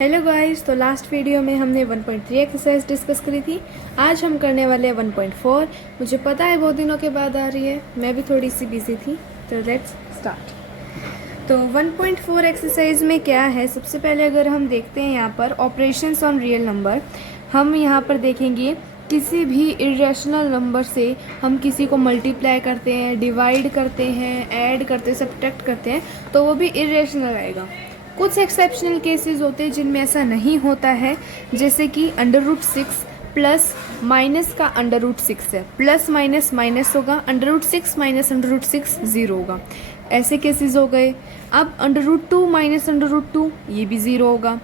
Hello guys, तो last video में हमने 1.3 एक्सरसाइज डिस्कस करी थी। आज हम करने वाले हैं 1.4। मुझे पता है बहुत दिनों के बाद आ रही है, मैं भी थोड़ी सी बिजी थी, तो लेट्स स्टार्ट। तो 1.4 एक्सरसाइज में क्या है, सबसे पहले अगर हम देखते हैं यहाँ पर ऑपरेशंस ऑन रियल नंबर, हम यहाँ पर देखेंगे किसी भी इरेशनल नंबर से हम किसी को मल्टीप्लाई करते हैं, डिवाइड करते हैं, ऐड करते हैं, सब्ट्रैक्ट करते हैं, तो वो भी इरेशनल आएगा। कुछ एक्सेप्शनल केसेस होते हैं जिनमें ऐसा नहीं होता है, जैसे कि √6 प्लस माइनस का √6 है, प्लस माइनस माइनस होगा, √6 माइनस √6 0 होगा, ऐसे केसेस हो गए। अब √2 माइनस √2 ये भी 0 होगा।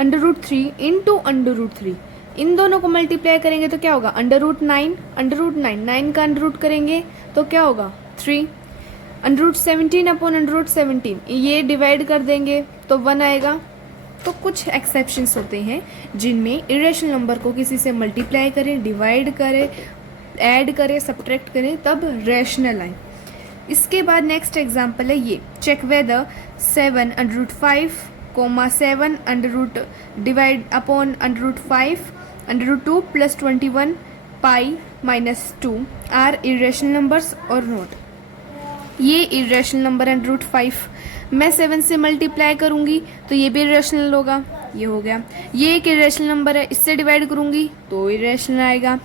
√3 इंटू √3, इन दोनों को मल्टीप्लाई करेंगे तो क्या होगा, √9, √9 9 का अंडर रूट करेंगे तो क्या होगा 3, √17 अपॉन √17 ये डिवाइड कर देंगे तो 1 आएगा। तो कुछ एक्सेप्शंस होते हैं जिनमें इरेशनल नंबर को किसी से मल्टीप्लाई करें, डिवाइड करें, ऐड करें, सब्ट्रैक्ट करें, तब रैशनल आए। इसके बाद नेक्स्ट एग्जांपल है ये, check whether 7 √5 7 under root divide upon √5 √2 plus 21 pi minus 2 are irrational numbers और नोट। ये इरेशनल नंबर है √5, मैं 7 से मल्टीप्लाई करूंगी तो ये भी इरेशनल होगा, ये हो गया। ये एक इरेशनल नंबर है, इससे डिवाइड करूंगी तो इरेशनल आएगा।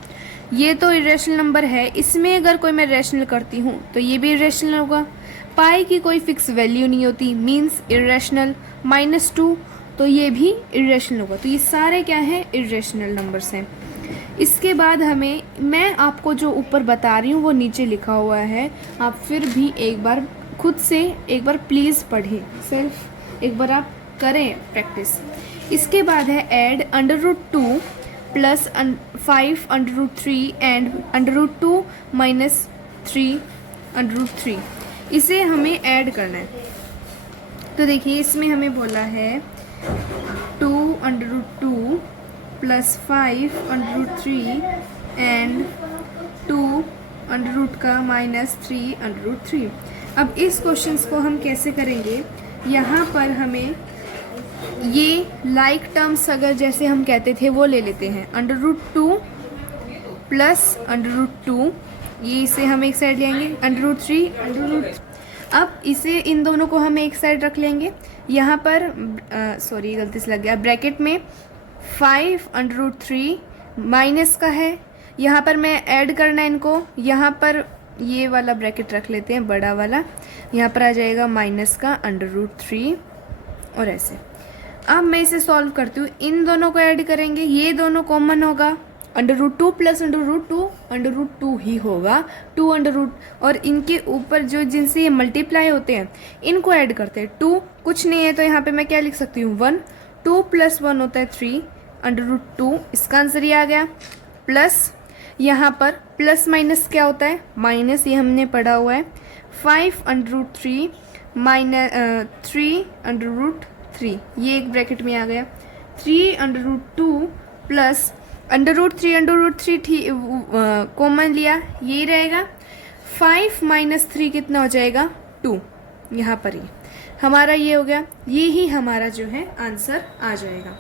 ये तो इरेशनल नंबर है, इसमें अगर कोई मैं रैशनल करती हूँ तो ये भी इरेशनल होगा। पाई की कोई फिक्स वैल्यू नहीं होती, मीन्स इरेशनल। -2 तो ये भी इरेशनल होगा। तो ये सारे क्या हैं, इरेशनल नंबर्स हैं। इसके बाद मैं आपको जो ऊपर बता रही हूँ वो नीचे लिखा हुआ है, आप फिर भी एक बार खुद से एक बार प्लीज़ पढ़ें, सिर्फ एक बार आप करें प्रैक्टिस। इसके बाद है ऐड √2 प्लस 5 √3 एंड √2 माइनस 3 √3, इसे हमें ऐड करना है। तो देखिए इसमें हमें बोला है 2 √2 प्लस 5 √3 एंड 2 √ का माइनस 3 √3। अब इस क्वेश्चंस को हम कैसे करेंगे, यहाँ पर हमें ये लाइक टर्म्स अगर जैसे हम कहते थे वो ले लेते हैं, √2 प्लस √2, ये इसे हम एक साइड लेंगे, √3 √3। अब इसे इन दोनों को हम एक साइड रख लेंगे। यहाँ पर सॉरी गलती से लग गया, ब्रैकेट में 5 √3 माइनस का है, यहाँ पर मैं ऐड करना है इनको, यहाँ पर ये वाला ब्रैकेट रख लेते हैं बड़ा वाला, यहाँ पर आ जाएगा माइनस का √3 और ऐसे। अब मैं इसे सॉल्व करती हूँ, इन दोनों को ऐड करेंगे, ये दोनों कॉमन होगा, √2 प्लस √2 ही होगा, 2 और इनके ऊपर जो जिनसे ये मल्टीप्लाई होते हैं इनको ऐड करते हैं। 2 कुछ नहीं है तो यहाँ पे मैं क्या लिख सकती हूँ 1, 2 + 1 होता है 3 √2, इसका आंसर ये आ गया। प्लस यहाँ पर प्लस माइनस क्या होता है, माइनस, ये हमने पढ़ा हुआ है, 5 √3 माइनस 3 √3, ये एक ब्रैकेट में आ गया, 3 √2 प्लस √3 कॉमन लिया, यही रहेगा, 5 माइनस 3 कितना हो जाएगा 2, यहाँ पर ही हमारा ये हो गया, ये ही हमारा जो है आंसर आ जाएगा।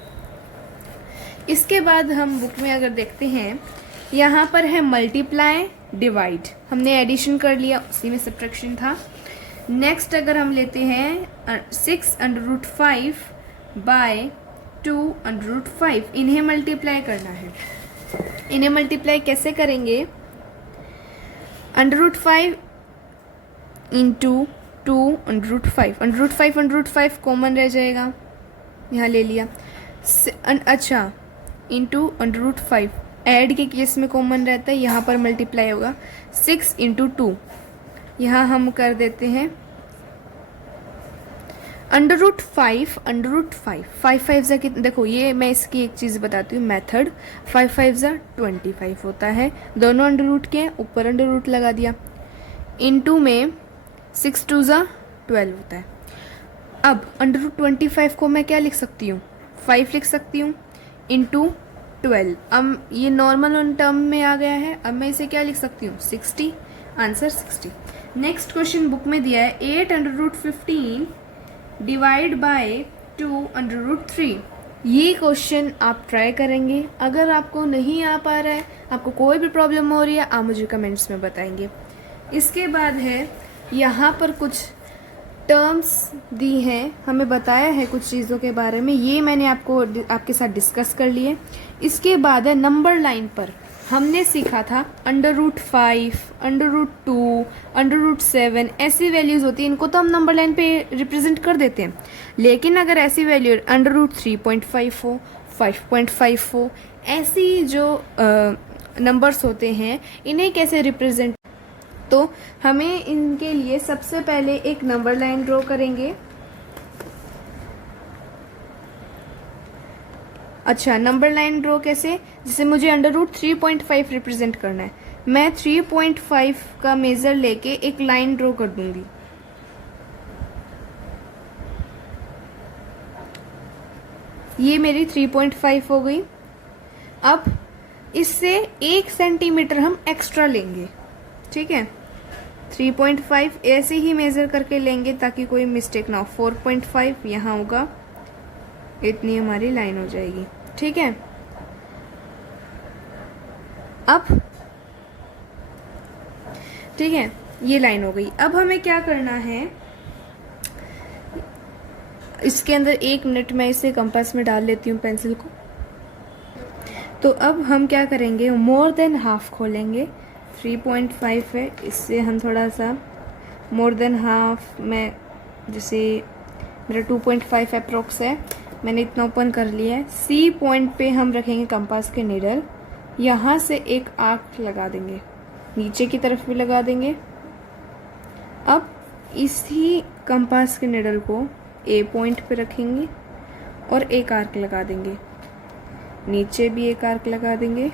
इसके बाद हम बुक में अगर देखते हैं, यहाँ पर है मल्टीप्लाई डिवाइड, हमने एडिशन कर लिया, उसी में सब्ट्रैक्शन था। नेक्स्ट अगर हम लेते हैं 6 √5 बाय 2 √5, इन्हें मल्टीप्लाई करना है। इन्हें मल्टीप्लाई कैसे करेंगे, √5 इंटू 2 √5, √5 कॉमन रह जाएगा, यहाँ ले लिया। अच्छा, इंटू √5 ऐड के केस में कॉमन रहता है, यहाँ पर मल्टीप्लाई होगा, 6 × 2, यहाँ हम कर देते हैं √5 5 5 ज़ा कितना, देखो ये मैं इसकी एक चीज़ बताती हूँ मेथड, 5 5 ज़ा 25 होता है, दोनों अंडर रूट के ऊपर अंडर रूट लगा दिया, इनटू में 6 2 ज़ा 12 होता है। अब √25 को मैं क्या लिख सकती हूँ, 5 लिख सकती हूँ, इंटू 12, अब ये नॉर्मल टर्म में आ गया है, अब मैं इसे क्या लिख सकती हूँ 60, आंसर 60। नेक्स्ट क्वेश्चन बुक में दिया है 8 √15 डिवाइड बाय 2 √3, ये क्वेश्चन आप ट्राई करेंगे। अगर आपको नहीं आ पा रहा है, आपको कोई भी प्रॉब्लम हो रही है, आप मुझे कमेंट्स में बताएंगे। इसके बाद है यहाँ पर कुछ टर्म्स दी हैं, हमें बताया है कुछ चीज़ों के बारे में, ये मैंने आपके साथ डिस्कस कर लिए। इसके बाद है नंबर लाइन पर हमने सीखा था √5, √2, √7 ऐसी वैल्यूज़ होती हैं, इनको तो हम नंबर लाइन पे रिप्रेजेंट कर देते हैं। लेकिन अगर ऐसी वैल्यू √3.5 हो, 5.5 हो, ऐसी जो नंबर्स होते हैं, इन्हें कैसे रिप्रेजेंट, तो हमें इनके लिए सबसे पहले एक नंबर लाइन ड्रॉ करेंगे। अच्छा, नंबर लाइन ड्रॉ कैसे, जैसे मुझे √3.5 रिप्रेजेंट करना है, मैं 3.5 का मेजर लेके एक लाइन ड्रॉ कर दूंगी। ये मेरी 3.5 हो गई। अब इससे 1 सेंटीमीटर हम एक्स्ट्रा लेंगे, ठीक है। 3.5 ऐसे ही मेजर करके लेंगे ताकि कोई मिस्टेक ना हो। 4.5 यहाँ होगा, इतनी हमारी लाइन हो जाएगी, ठीक है। अब ठीक है, ये लाइन हो गई। अब हमें क्या करना है, इसके अंदर 1 मिनट में इसे कंपास में डाल लेती हूँ पेंसिल को। तो अब हम क्या करेंगे, मोर देन हाफ खोलेंगे। 3.5 है, इससे हम थोड़ा सा मोर देन हाफ में, जैसे मेरा 2.5 अप्रोक्स है, मैंने इतना ओपन कर लिया है। सी पॉइंट पे हम रखेंगे कंपास के निडल, यहाँ से एक आर्क लगा देंगे, नीचे की तरफ भी लगा देंगे। अब इसी कंपास के निडल को ए पॉइंट पे रखेंगे और एक आर्क लगा देंगे, नीचे भी एक आर्क लगा देंगे।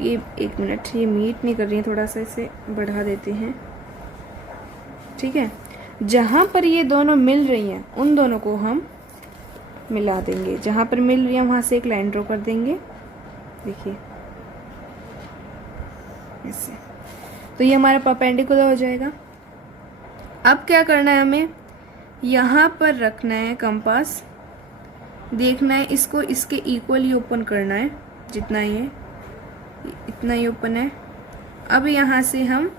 ये 1 मिनट, ये मीट नहीं कर रही है, थोड़ा सा इसे बढ़ा देते हैं, ठीक है। जहाँ पर ये दोनों मिल रही हैं उन दोनों को हम मिला देंगे, जहाँ पर मिल रही है वहाँ से एक लाइन ड्रॉ कर देंगे, देखिए ऐसे। तो ये हमारा परपेंडिकुलर हो जाएगा। अब क्या करना है, हमें यहाँ पर रखना है कंपास, देखना है इसको इसके इक्वली ओपन करना है, जितना ही है इतना ही ओपन है। अब यहाँ से हम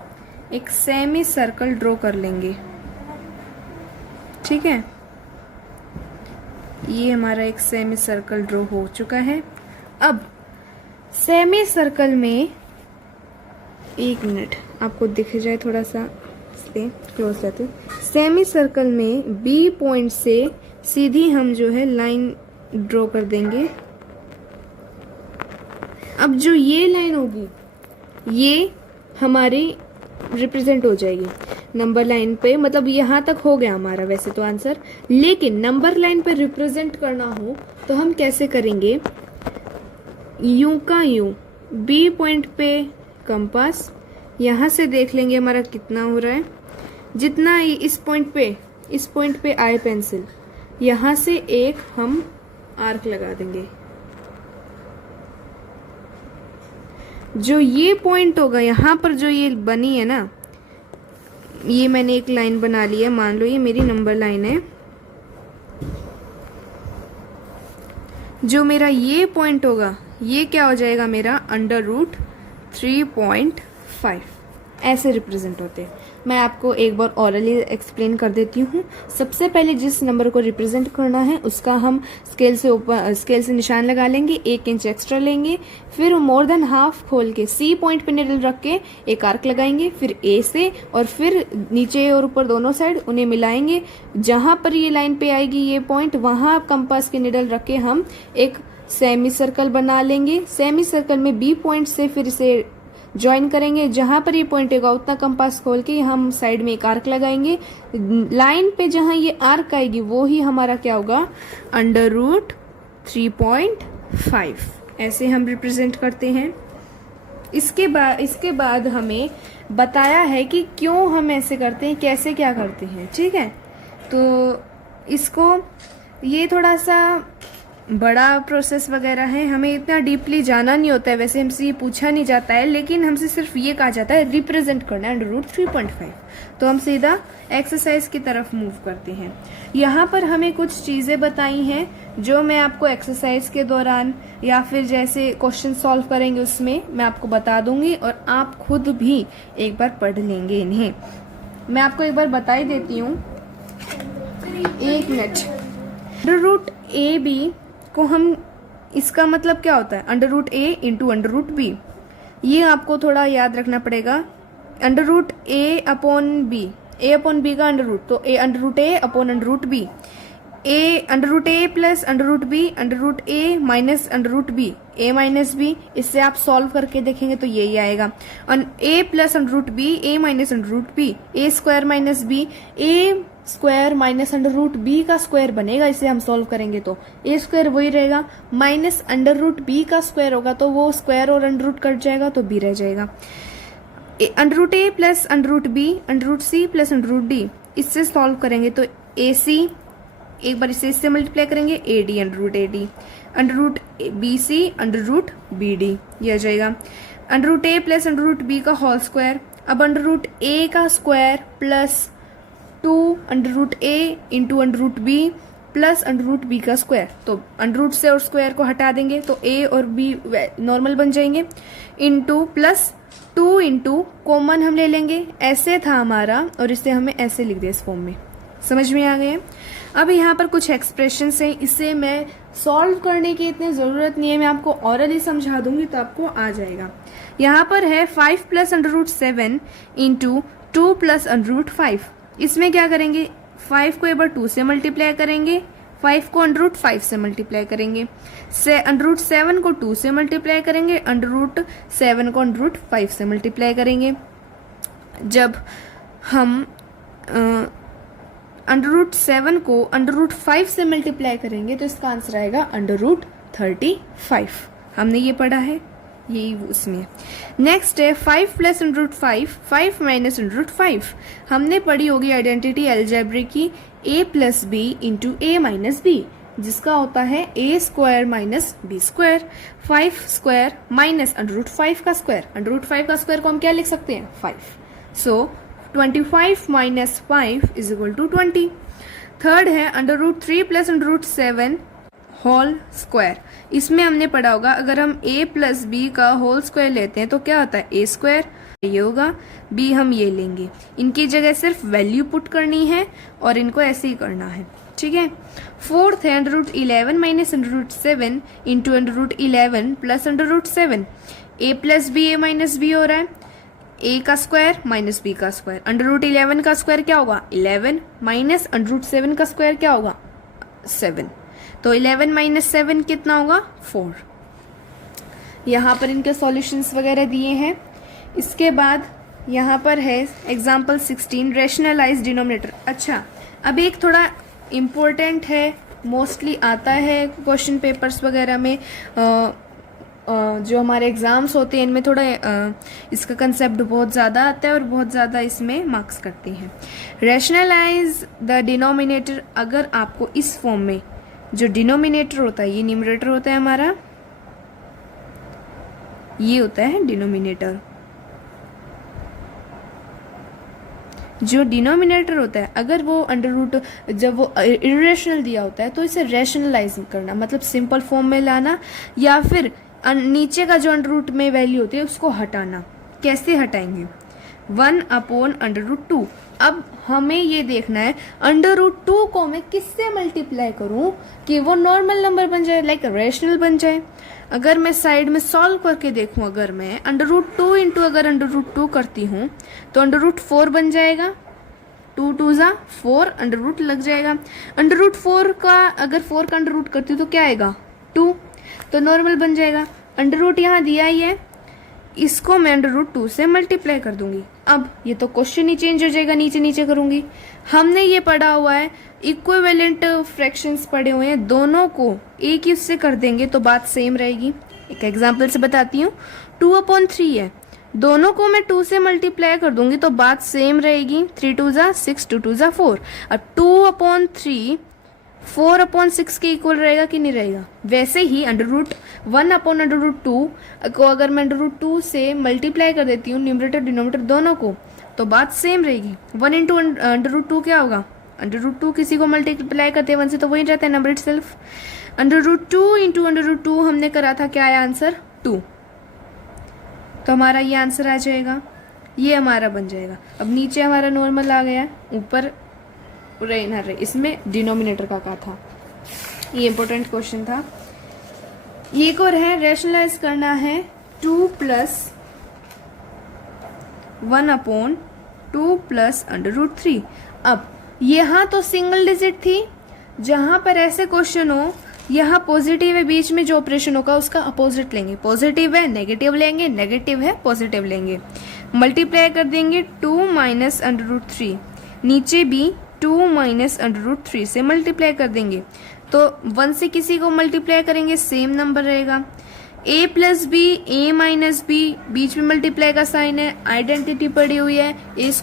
एक सेमी सर्कल ड्रॉ कर लेंगे, ठीक है। ये हमारा एक सेमी सर्कल ड्रॉ हो चुका है। अब सेमी सर्कल में, 1 मिनट आपको दिख जाए थोड़ा सा, इसलिए क्लोज रहते। सेमी सर्कल में बी पॉइंट से सीधी हम जो है लाइन ड्रॉ कर देंगे। अब जो ये लाइन होगी ये हमारी रिप्रेजेंट हो जाएगी नंबर लाइन पे, मतलब यहाँ तक हो गया हमारा वैसे तो आंसर। लेकिन नंबर लाइन पे रिप्रेजेंट करना हो तो हम कैसे करेंगे, यूं का यूं, बी पॉइंट पे कंपास, यहाँ से देख लेंगे हमारा कितना हो रहा है, जितना इस पॉइंट पे आए पेंसिल, यहाँ से एक हम आर्क लगा देंगे। जो ये पॉइंट होगा यहाँ पर, जो ये बनी है ना, ये मैंने एक लाइन बना ली है, मान लो ये मेरी नंबर लाइन है। जो मेरा ये पॉइंट होगा ये क्या हो जाएगा, मेरा √3.5 ऐसे रिप्रेजेंट होते हैं। मैं आपको एक बार ऑरली एक्सप्लेन कर देती हूँ। सबसे पहले जिस नंबर को रिप्रेजेंट करना है उसका हम स्केल से निशान लगा लेंगे, 1 इंच एक्स्ट्रा लेंगे, फिर मोर देन हाफ खोल के सी पॉइंट पे निडल रख के एक आर्क लगाएंगे, फिर ए से, और फिर नीचे और ऊपर दोनों साइड उन्हें मिलाएंगे। जहां पर ये लाइन पे आएगी ये पॉइंट, वहां कंपास के निडल रख के हम एक सेमी सर्कल बना लेंगे। सेमी सर्कल में बी पॉइंट से फिर इसे ज्वाइन करेंगे, जहां पर ये पॉइंट होगा उतना कंपास खोल के हम साइड में एक आर्क लगाएंगे। लाइन पे जहां ये आर्क आएगी वो ही हमारा क्या होगा, √3.5 ऐसे हम रिप्रेजेंट करते हैं। इसके बाद हमें बताया है कि क्यों हम ऐसे करते हैं, कैसे क्या करते हैं, ठीक है। तो इसको ये थोड़ा सा बड़ा प्रोसेस वगैरह है, हमें इतना डीपली जाना नहीं होता है, वैसे हमसे ये पूछा नहीं जाता है, लेकिन हमसे सिर्फ ये कहा जाता है रिप्रेजेंट करना है √3.5। तो हम सीधा एक्सरसाइज की तरफ मूव करते हैं। यहाँ पर हमें कुछ चीज़ें बताई हैं जो मैं आपको एक्सरसाइज के दौरान या फिर जैसे क्वेश्चन सॉल्व करेंगे उसमें मैं आपको बता दूंगी, और आप खुद भी एक बार पढ़ लेंगे इन्हें। मैं आपको एक बार बता ही देती हूँ, 1 मिनट। √AB को हम, इसका मतलब क्या होता है, √A इंटू √B। ये आपको थोड़ा याद रखना पड़ेगा। √A upon B, A upon B का अंडर रूट, तो √A upon √B, √A plus √B, √A minus √B, A minus B। इससे आप सॉल्व करके देखेंगे तो यही आएगा। A plus √B, A minus √B, A square minus B, A square minus √B का स्क्वायर बनेगा। इसे हम सॉल्व करेंगे तो A स्क्वायर वही रहेगा, माइनस √B का स्क्वायर होगा तो वो स्क्वायर और अंडर रूट कट जाएगा तो B रह जाएगा। √A plus √B, √C plus √D, इससे सॉल्व करेंगे तो AC, एक बार इससे मल्टीप्लाई करेंगे AD, √AD, √BC, √BD, ये आ जाएगा। √A प्लस √B का होल स्क्वायर, अब √A का square plus 2 √A into √B plus √B का स्क्वायर, तो अंडर से और स्क्वायर को हटा देंगे तो A और B नॉर्मल बन जाएंगे, इंटू प्लस 2 इंटू कॉमन हम ले लेंगे, ऐसे था हमारा, और इसे हमें ऐसे लिख दिया इस फॉर्म में। समझ में आ गए? अब यहाँ पर कुछ एक्सप्रेशंस हैं, इसे मैं सॉल्व करने की इतनी ज़रूरत नहीं है, मैं आपको ऑरली समझा दूंगी तो आपको आ जाएगा। यहाँ पर है 5 प्लस √7 इंटू 2 प्लस √5। इसमें क्या करेंगे, 5 को एक बार 2 से मल्टीप्लाई करेंगे, 5 को √5 से मल्टीप्लाई करेंगे, √7 को 2 से मल्टीप्लाई करेंगे, √7 को √5 से मल्टीप्लाई करेंगे। जब हम √7 को √5 से मल्टीप्लाई करेंगे तो इसका आंसर आएगा √35। हमने ये पढ़ा है, यही उसमें। नेक्स्ट है 5 प्लस √5, 5 माइनस √5। हमने पढ़ी होगी आइडेंटिटी अलजेब्रिक की, A plus B into A minus B, जिसका होता है A square minus B square. 5 square minus √5 का स्क्वायर, √5 का स्क्वायर को हम क्या लिख सकते हैं, 5। So 25 minus 5 is equal to 20। Third है √3 प्लस √7 होल स्क्वायर। इसमें हमने पढ़ा होगा अगर हम A प्लस B का होल स्क्वायर लेते हैं तो क्या होता है, A स्क्वायर, ये होगा, B हम ये लेंगे। इनकी जगह सिर्फ वैल्यू पुट करनी है और इनको ऐसे ही करना है, ठीक है। फोर्थ है √11 minus √7 into √11 plus √7। A plus B, A minus B हो रहा है, A का स्क्वायर माइनस B का स्क्वायर। √11 का स्क्वायर क्या होगा, 11 माइनस √7 का स्क्वायर क्या होगा, 7। तो 11 माइनस 7 कितना होगा, 4। यहाँ पर इनके सॉल्यूशंस वगैरह दिए हैं। इसके बाद यहाँ पर है एग्जाम्पल 16, रेशनलाइज डिनोमिनेटर। अच्छा, अब एक थोड़ा इम्पोर्टेंट है, मोस्टली आता है क्वेश्चन पेपर्स वगैरह में, जो हमारे एग्ज़ाम्स होते हैं इनमें थोड़ा इसका कंसेप्ट बहुत ज़्यादा आता है और बहुत ज़्यादा इसमें मार्क्स करते हैं। रैशनलाइज द डिनोमिनेटर, अगर आपको इस फॉर्म में जो डिनोमिनेटर होता है, ये न्यूमरेटर होता है हमारा, ये होता है डिनोमिनेटर। जो डिनोमिनेटर होता है अगर वो अंडर रूट, जब वो इरेशनल दिया होता है तो इसे रैशनलाइज करना, मतलब सिंपल फॉर्म में लाना, या फिर नीचे का जो अंडर रूट में वैल्यू होती है उसको हटाना। कैसे हटाएंगे, 1/√2। अब हमें ये देखना है √2 को मैं किससे मल्टीप्लाई करूं कि वो नॉर्मल नंबर बन जाए, लाइक रेशनल बन जाए। अगर मैं साइड में सॉल्व करके देखूं, अगर मैं √2 इंटू अगर √2 करती हूं तो √4 बन जाएगा, 2 2 ज़ा 4, अंडर रूट लग जाएगा। √4 का अगर 4 का अंडर रूट करती हूँ तो क्या आएगा, 2, तो नॉर्मल बन जाएगा। अंडर रूट यहाँ दिया ही है, इसको मैं √2 से मल्टीप्लाई कर दूंगी। अब ये तो क्वेश्चन ही चेंज हो जाएगा, नीचे नीचे करूंगी। हमने ये पढ़ा हुआ है, इक्विवेलेंट फ्रैक्शंस पढ़े हुए हैं, दोनों को एक ही उससे कर देंगे तो बात सेम रहेगी। एक एग्जांपल से बताती हूँ, 2/3 है, दोनों को मैं 2 से मल्टीप्लाई कर दूंगी तो बात सेम रहेगी। 3 2 ज़ा 6, 2 2 ज़ा 4। अब 2/3 4/6 के इक्वल रहेगा कि नहीं रहेगा। वैसे ही √1/√2 को अगर मैं √2 से मल्टीप्लाई कर देती हूँ न्यूमरेटर डिनोमिनेटर दोनों को, तो बात सेम रहेगी। 1 इंटू √2 क्या होगा, √2 किसी को मल्टीप्लाई करते हैं 1 से तो वही रहता है नंबर इट सेल्फ। √2 इंटू √2 हमने करा था, क्या आया आंसर 2, तो हमारा ये आंसर आ जाएगा, ये हमारा बन जाएगा। अब नीचे हमारा नॉर्मल आ गया, ऊपर रहे ना रहे, इसमें डिनोमिनेटर का था। ये इंपॉर्टेंट क्वेश्चन था। ये एक और है, रैशनलाइज करना है 2 + 1/2 + √3। अब यहाँ तो सिंगल डिजिट थी, जहां पर ऐसे क्वेश्चन हो यहाँ पॉजिटिव है, बीच में जो ऑपरेशन होगा उसका अपोजिट लेंगे, पॉजिटिव है नेगेटिव लेंगे, नेगेटिव है पॉजिटिव लेंगे, मल्टीप्लाई कर देंगे 2 - √3, नीचे भी 2 - √3 से मल्टीप्लाई कर देंगे, तो 1 से किसी को मल्टीप्लाई करेंगे सेम नंबर रहेगा। a + b, a - b, बीच में मल्टीप्लाई का साइन है, आइडेंटिटी पड़ी हुई है, a² -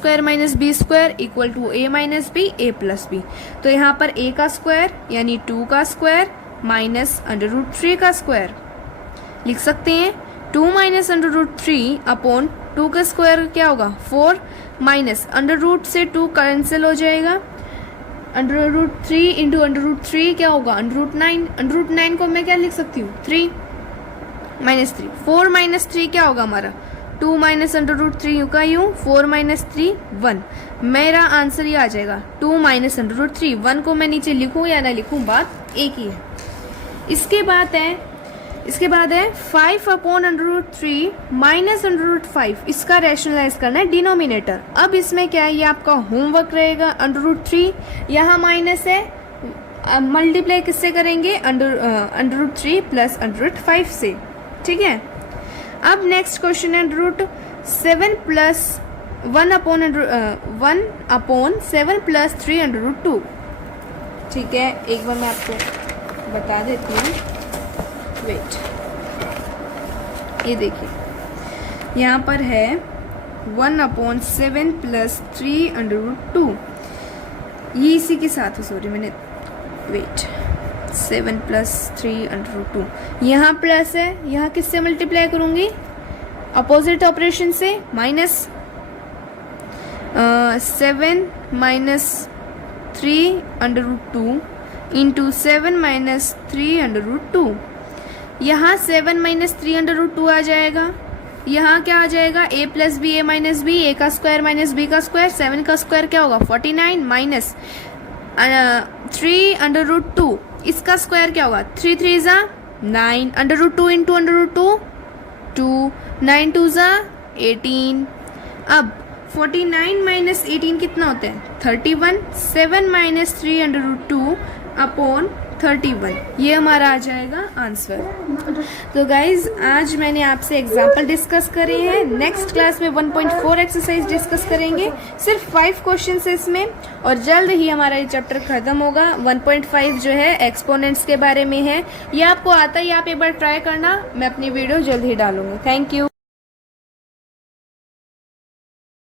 b² = a - b, a + b, तो यहाँ पर a का स्क्वायर यानी 2 का स्क्वायर माइनस √3 का स्क्वायर लिख सकते हैं। 2 - √3/2 का स्क्वायर क्या होगा 4, माइनस √ से 2 कैंसिल हो जाएगा, √3 इंटू √3 क्या होगा √9, √9 को मैं क्या लिख सकती हूँ 3 - 3, 4 - 3 क्या होगा हमारा 2 - √3 यूं का यूं, 4 - 3 1, मेरा आंसर ये आ जाएगा 2 - √3। 1 को मैं नीचे लिखूं या ना लिखूं बात एक ही है। इसके बाद है 5/√3 - √5, इसका रैशनलाइज करना है डिनोमिनेटर। अब इसमें क्या है, ये आपका होमवर्क रहेगा। √3 यहाँ माइनस है, मल्टीप्लाई किससे करेंगे √3 + √5 से, ठीक है। अब नेक्स्ट क्वेश्चन है √7 + 1/7 + 3/2, ठीक है। एक बार मैं आपको बता देती हूँ, वेट, ये देखिए यहाँ पर है 1/7 + 3/2, ये इसी के साथ है, सॉरी मैंने वेट 7 + 3/2, यहाँ प्लस है, यहाँ किससे मल्टीप्लाई करूँगी अपोजिट ऑपरेशन से, माइनस 7 - 3/2 इंटू 7 - 3/2, यहाँ 7 - 3/2 आ जाएगा, यहाँ क्या आ जाएगा a + b, a - b, a का स्क्वायर - b का स्क्वायर, 7 का स्क्वायर क्या होगा 49, माइनस 3/2, इसका स्क्वायर क्या होगा 3 3 = 9, √2 इंटू √2 2, 9 2 = 18। अब 49 - 18 कितना होता है 31, 7 - 3/2/31, ये हमारा आ जाएगा आंसर। तो गाइज आज मैंने आपसे एग्जाम्पल डिस्कस करे हैं, नेक्स्ट क्लास में 1.4 एक्सरसाइज डिस्कस करेंगे, सिर्फ 5 क्वेश्चन है इसमें, और जल्द ही हमारा ये चैप्टर खत्म होगा। 1.5 जो है एक्सपोनेंट्स के बारे में है, ये आपको आता है, आप एक बार ट्राई करना, मैं अपनी वीडियो जल्द ही डालूंगी। Thank you.